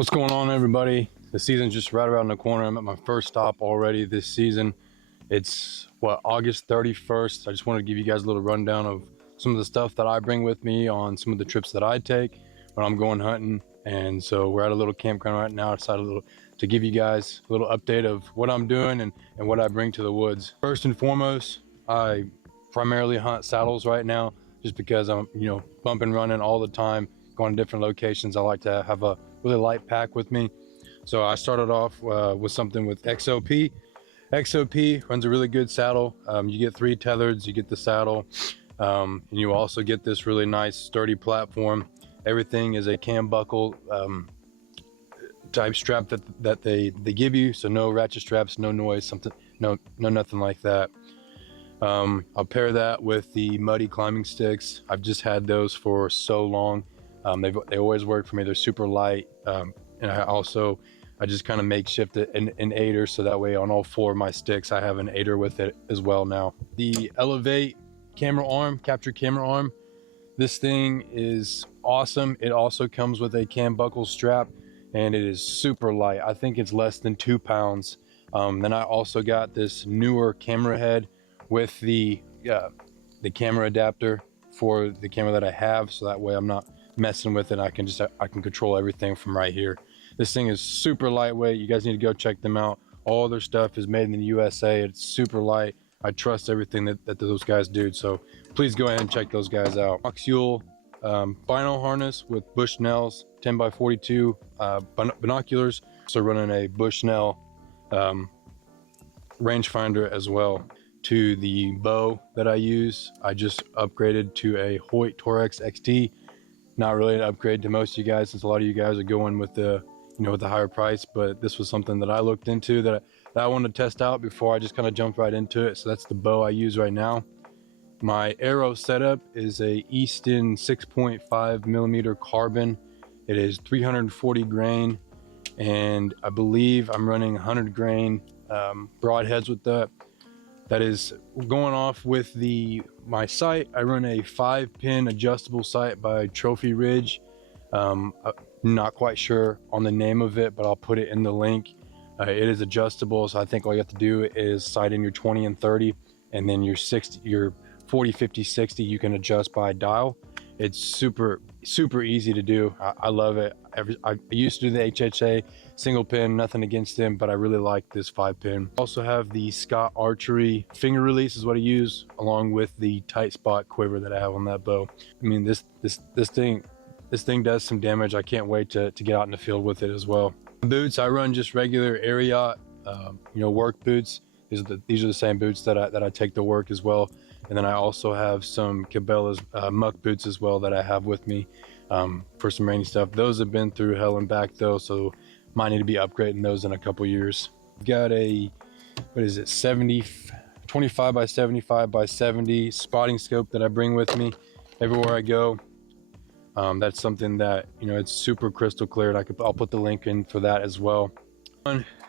What's going on, everybody? The season's just right around the corner. I'm at my first stop already this season. It's August 31st. I just wanted to give you guys a little rundown of some of the stuff that I bring with me on some of the trips that I take when I'm going hunting. And so we're at a little campground right now. I decided to give you guys a little update of what I'm doing and what I bring to the woods. First and foremost, I primarily hunt saddles right now just because I'm bumping, running all the time, going to different locations. I like to have a really light pack with me. So I started off with something with XOP. XOP runs a really good saddle. You get 3 tethers, you get the saddle, and you also get this really nice sturdy platform. Everything is a cam buckle type strap that they give you, so no ratchet straps, no noise, nothing like that. I'll pair that with the muddy climbing sticks. I've just had those for so long. They always work for me. They're super light, and I just kind of makeshift an aider, so that way on all 4 of my sticks I have an aider with it as well now. The Elevate camera arm, capture camera arm, this thing is awesome. It also comes with a cam buckle strap, and it is super light. I think it's less than 2 pounds. Then I also got this NEEWER camera head with the camera adapter for the camera that I have, so that way I'm not messing with it. I can control everything from right here. This thing is super lightweight. You guys need to go check them out. All their stuff is made in the USA. It's super light. I trust everything that those guys do, so please go ahead and check those guys out. MOXULE BINO harness with Bushnells 10x42 binoculars. So running a Bushnell rangefinder as well. To the bow that I use, I just upgraded to a HOYT TORREX XT. Not really an upgrade to most of you guys, since a lot of you guys are going with the with the higher price, but this was something that I looked into that I wanted to test out before I just kind of jumped right into it. So that's the bow I use right now. My arrow setup is a EASTON 6.5 millimeter carbon. It is 340 grain, and I believe I'm running 100 grain broadheads with that. That is going off with my sight. I run a 5-pin adjustable sight by Trophy Ridge. I'm not quite sure on the name of it, but I'll put it in the link. It is adjustable, so I think all you have to do is sight in your 20 and 30, and then your 40, 50, 60 you can adjust by dial. It's super easy to do. I love it. I used to do the HHA single pin, nothing against them, but I really like this 5-pin. Also have the Scott Archery finger release is what I use, along with the tight spot quiver that I have on that bow. I mean, this thing does some damage. I can't wait to get out in the field with it as well. Boots, I run just regular Ariat, work boots. These are the same boots that I take to work as well. And then I also have some Cabela's muck boots as well that I have with me for some rainy stuff. Those have been through hell and back though, so might need to be upgrading those in a couple years. Got a, 25 by 75 by 70 spotting scope that I bring with me everywhere I go. That's something that, it's super crystal clear, and I'll put the link in for that as well.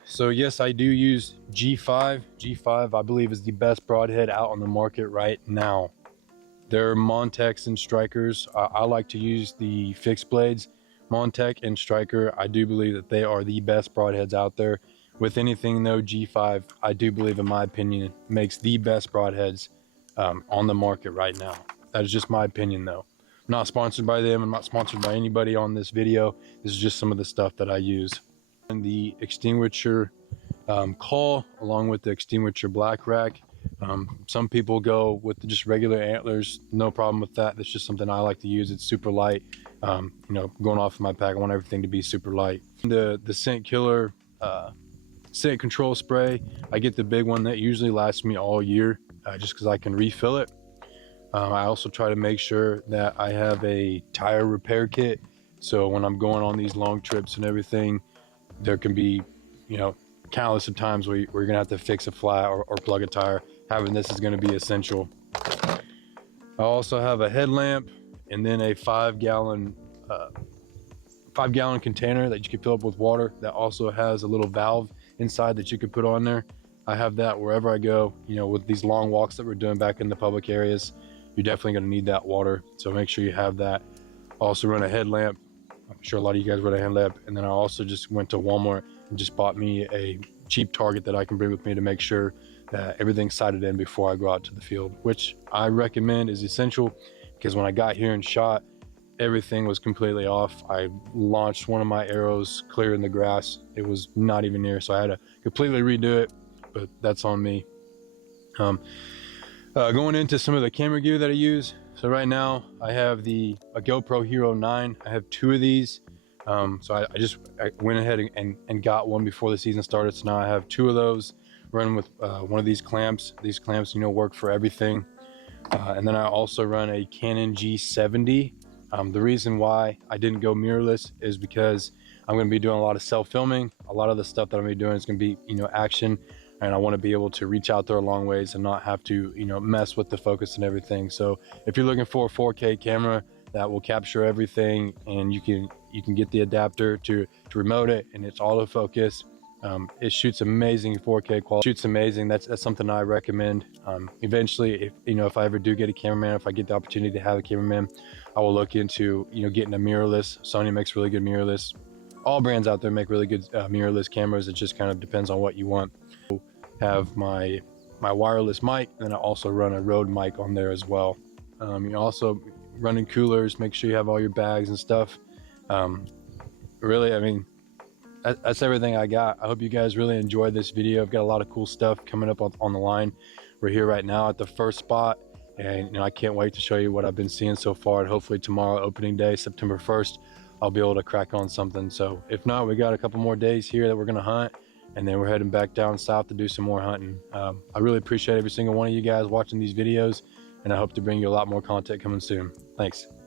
So yes, I do use G5. G5, I believe, is the best broadhead out on the market right now. There are MONTECs and Strikers. I like to use the fixed blades. MONTEC and Striker, I do believe that they are the best broadheads out there. With anything though, G5, I do believe, in my opinion, makes the best broadheads on the market right now. That is just my opinion though. I'm not sponsored by them. I'm not sponsored by anybody on this video. This is just some of the stuff that I use. And the extinguisher call, along with the extinguisher black rack. Some people go with just regular antlers, no problem with that. That's just something I like to use. It's super light. Going off of my pack, I want everything to be super light. The scent killer scent control spray, I get the big one that usually lasts me all year, just because I can refill it. I also try to make sure that I have a tire repair kit, so when I'm going on these long trips and everything, there can be countless of times where you're gonna have to fix a flat or plug a tire. Having this is going to be essential. I also have a headlamp, and then a 5-gallon container that you can fill up with water that also has a little valve inside that you can put on there. I have that wherever I go. With these long walks that we're doing back in the public areas, you're definitely going to need that water, so make sure you have that. Also run a headlamp I'm sure a lot of you guys would have handled that. And then I also just went to Walmart and just bought me a cheap target that I can bring with me to make sure that everything's sighted in before I go out to the field, which I recommend is essential, because when I got here and shot, everything was completely off. I launched one of my arrows clear in the grass. It was not even near, so I had to completely redo it, but that's on me. Going into some of the camera gear that I use. So right now I have a GoPro Hero 9. I have 2 of these. So I went ahead and got one before the season started. So now I have 2 of those running with one of these clamps. These clamps, work for everything. And then I also run a Canon G70. The reason why I didn't go mirrorless is because I'm going to be doing a lot of self-filming. A lot of the stuff that I'm going to be doing is going to be, action. And I want to be able to reach out there a long ways and not have to, mess with the focus and everything. So if you're looking for a 4K camera that will capture everything, and you can get the adapter to remote it, and it's autofocus. It shoots amazing 4K quality. Shoots amazing. That's something I recommend. Eventually, if I ever do get a cameraman, if I get the opportunity to have a cameraman, I will look into getting a mirrorless. Sony makes really good mirrorless. All brands out there make really good mirrorless cameras. It just kind of depends on what you want. Have my wireless mic, and I also run a Rode mic on there as well. You're also running coolers. Make sure you have all your bags and stuff. Really, I mean, that's everything I got. I hope you guys really enjoyed this video. I've got a lot of cool stuff coming up on the line. We're here right now at the first spot, and I can't wait to show you what I've been seeing so far. And hopefully tomorrow, opening day, September 1st, I'll be able to crack on something. So if not, we got a couple more days here that we're gonna hunt, and then we're heading back down south to do some more hunting. I really appreciate every single one of you guys watching these videos, and I hope to bring you a lot more content coming soon. Thanks.